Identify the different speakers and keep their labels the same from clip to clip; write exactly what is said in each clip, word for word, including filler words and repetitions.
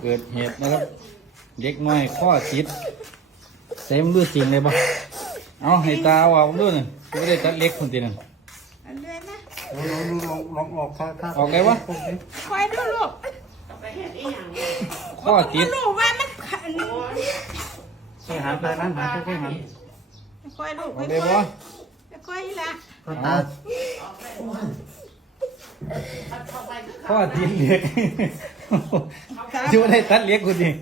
Speaker 1: เกิดเหตุนะครับเด็กน้อยข้อติดเต็มด้วยจริงเลยบ่เอาให้ตาเอาด้วยนี่ไม่ได้ตัดเล็กคนตีนั่น
Speaker 2: อันเลื่อนนะ
Speaker 3: ลองลองลองออกข้างข้าง
Speaker 1: ออกได้วะ
Speaker 2: คอยดูลูก
Speaker 1: ข้อติด
Speaker 2: ลูกว่ามันขัน
Speaker 3: ใช่หันไปนั้นหันค่อยๆหัน
Speaker 2: คอยลูก
Speaker 1: อ
Speaker 2: ค
Speaker 1: อ
Speaker 2: อก ย
Speaker 1: ได้บ่
Speaker 2: คอยละ
Speaker 3: ตา
Speaker 1: ข้อติดเล็กชื่อว่าได้ตัดเล็กคนตี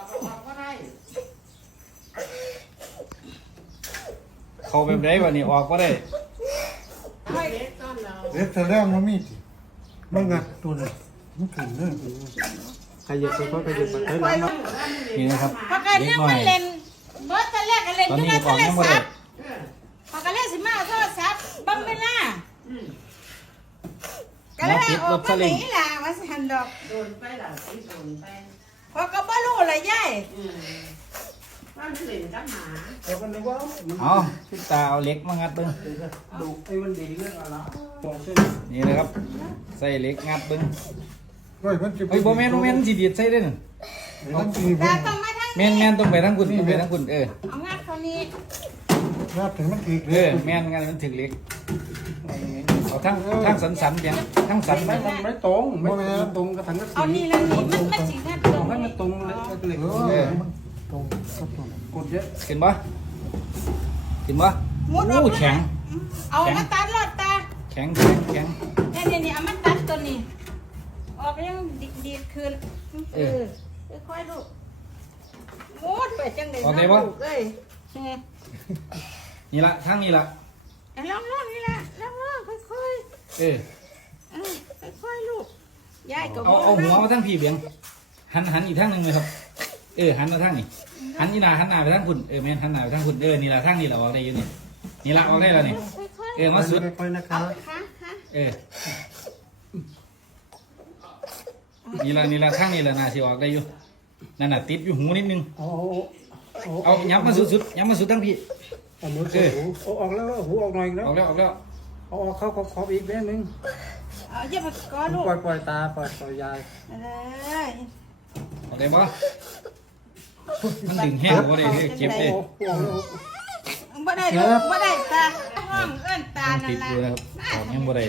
Speaker 1: เขาแบบไหนวะนี่ออกก็ได้
Speaker 2: คอย
Speaker 3: เด็กแต่แล้วมันมีดมันงัดตัวเลยมันถึงเลยขยับไปก็ขยับไปเฮ้ย
Speaker 2: คอย
Speaker 3: น้ำ
Speaker 2: ลู
Speaker 3: มัน
Speaker 2: ก
Speaker 1: นี่นะครับ
Speaker 2: พอกัน
Speaker 1: เล็
Speaker 2: เรื่
Speaker 1: ก
Speaker 2: อง
Speaker 1: น้อ
Speaker 2: มั
Speaker 1: ย
Speaker 2: นเล่นเบิร์ตอนแรกก็เล่น
Speaker 1: ตอน
Speaker 2: ที่
Speaker 1: นี้
Speaker 2: นั่น
Speaker 1: อ
Speaker 2: โท
Speaker 1: อก
Speaker 2: ร
Speaker 1: ยังบ่
Speaker 2: ศั
Speaker 1: ได้
Speaker 2: พท์พอกันเล่นสิมาโทรศัพท์บังเวลาก็เลยออกมาหนีล่ะว่าสันดอก
Speaker 4: โดนไปล่ะที่โดนไป
Speaker 2: พอก็บ่รู้ละยาย
Speaker 4: อืมว่ามันเล่นกับหมา
Speaker 3: แต่มันเลยว่า
Speaker 1: เอาพี่ตาเอาเล็กมางัดเบิ้ง
Speaker 3: ดูไอ้มันดีเรื่องอะไรบอกเส้น
Speaker 1: นี่นะครับ ใส่เล็กงัดเบิ้ง
Speaker 3: เฮ้ยมันจะ
Speaker 1: เฮ้ยบ่แม่นบ่แม่นสิดีดใส่เด้อนั่น
Speaker 3: มันตี
Speaker 2: ตาต้องมาทาง
Speaker 1: แม่นแม่นต้องไปทางคุณต้องไปทางคุณเออ
Speaker 2: เอางัดเขานี้
Speaker 3: งัดถึงมันตี
Speaker 1: เออแม่นงันมันถึงเล็กเอาทั้งทั้งสันสันๆเพียงทั้งสัน
Speaker 3: ไม่มันไม่ตรงไม่ตรงกระถังกระ
Speaker 2: เอา
Speaker 3: สี
Speaker 2: นี่แล้วนี่มันมันสิงัดตรง
Speaker 3: ให้มัน
Speaker 2: นี้
Speaker 3: ตรงเลยเหล็กเออมันตรงก็ตรงกดเยอะ
Speaker 1: เห็นบ่เห็นบ่
Speaker 2: มุดออก
Speaker 1: โอ้
Speaker 2: มา
Speaker 1: แข็ง
Speaker 2: เอามาตัดรอดตา
Speaker 1: แข็งแข็งแข็ง
Speaker 2: เนี่ยเนี่ยเนี่ยเอามาตัดตัวนี้ออกยังดีดีขึ้นเออค่อยๆลูกมุดไปจังเลยนะลูกเอ้ย
Speaker 1: นี่ละทางนี้ละ
Speaker 2: ลองลองนี่แหละลองลองค่อย
Speaker 1: เออ
Speaker 2: ๆเออค่อยๆลูกยายก็
Speaker 1: เอาเอาหัวมาทางพี่เบียงหันหันอีกทางหนึงเลยครับเออหันมาทางนี้หันอีหน้าหันหน้าไปทางคุณเออแม่นหันหน้าไปทางคุณเออนี่ละทางนี้ละออกได้อยู่นี่นี่ละออกได้แล้วนี่
Speaker 2: ค่อย
Speaker 1: เออมาสุด
Speaker 3: ค่อยๆนะครั
Speaker 2: ๆเอา
Speaker 3: บ
Speaker 2: ขาขา
Speaker 1: เออนี่ละนี่ละทางนี้ละน่าสิออกได้อยู่นั่นน่ะติดอยู่หูนิดนึง
Speaker 3: โอ้
Speaker 1: เอายับมาสุดๆยับมาสุดทั้งพี่
Speaker 3: เอามือหูออกแล้วหูออกหน่อยแล้ว
Speaker 1: ออกแล้วออกแล้ว
Speaker 3: เอาออกเข้าขอบอีกแม่นึง
Speaker 2: เอาอย่ามาก้อลูก
Speaker 3: ปล่อยปล่อยตาปล่อยปล่อยยาย
Speaker 2: เอ้ย
Speaker 1: ออกได้ปะมันดึงแห้งบ่ได้เลยเจ็บเลย
Speaker 3: ออกแล้ว
Speaker 2: บ่ได้ลูกบ่ได้ตาห้องเอิ้นตา
Speaker 1: มัน
Speaker 2: นั่
Speaker 1: ติ
Speaker 2: น
Speaker 1: ด
Speaker 2: ล่ะ
Speaker 1: อยู่นะครับออกยังบ่ได้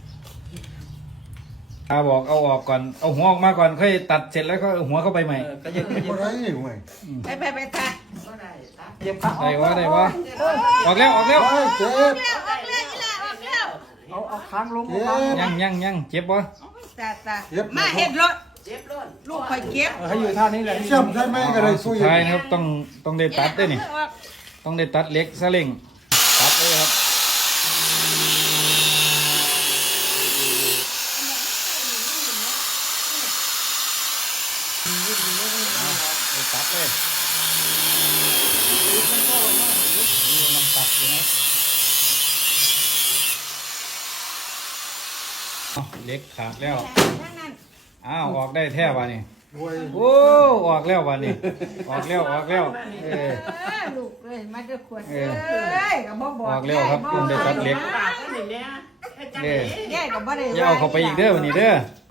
Speaker 1: ตาบอกเอาออกก่อนเอาหัวออกมาก่อนค่อยตัดเสร็จแล้วก็เอาหัวเข้าไปใหม่
Speaker 3: ก็ยังไม่ได้อยู่ไง
Speaker 2: ไปไปไปตา
Speaker 4: ก็ได้ตัด
Speaker 3: เจ็บขา
Speaker 1: ได้วะได้วะออกแล้วออกแล้ว
Speaker 3: เจ็บ
Speaker 2: ออกแล้วออกแล้วอีหล่าออกแล้ว
Speaker 3: เอาเอาค้างลง
Speaker 1: ยังยังยังเจ็บปะ
Speaker 2: ตาตามาเฮ็ดรถ
Speaker 4: เจ็บร้อน
Speaker 2: ลูกคอยเก็บ
Speaker 3: ให้อยู่ท่านี้แหละเชื่อมใช่ไหมก็เลย
Speaker 1: สุ
Speaker 3: สู้
Speaker 1: ด
Speaker 3: ยัง
Speaker 1: ท้ายนะครับต้องต้องได้ตัดด้วยนี่ต้องได้ตัดเล็กซะเล่งตัดเลยครับเอาตัดเลยนี่กำลังตัดอยู่นะเอาเล็กขาดแล้ว
Speaker 2: ทางนั้น
Speaker 1: อ้าวออกได้แท้วันนี้
Speaker 3: รวย
Speaker 1: โอ้ออกแล้ววันนี้ออกแล้วออกแล้วเออ
Speaker 2: เออลูกเอ้ยมาเด้อขวดเอ้ยก็บ่บอก
Speaker 1: ออกแล้วครับคุณได้ตัดเล็ก
Speaker 4: ปากก็อย่างเนี้ยไอ้จัง
Speaker 1: เออ
Speaker 4: นี้
Speaker 2: ยายก็บ่ได้
Speaker 1: อย่าเอาเข้าไปอีกเด้อวันนี้เด้อ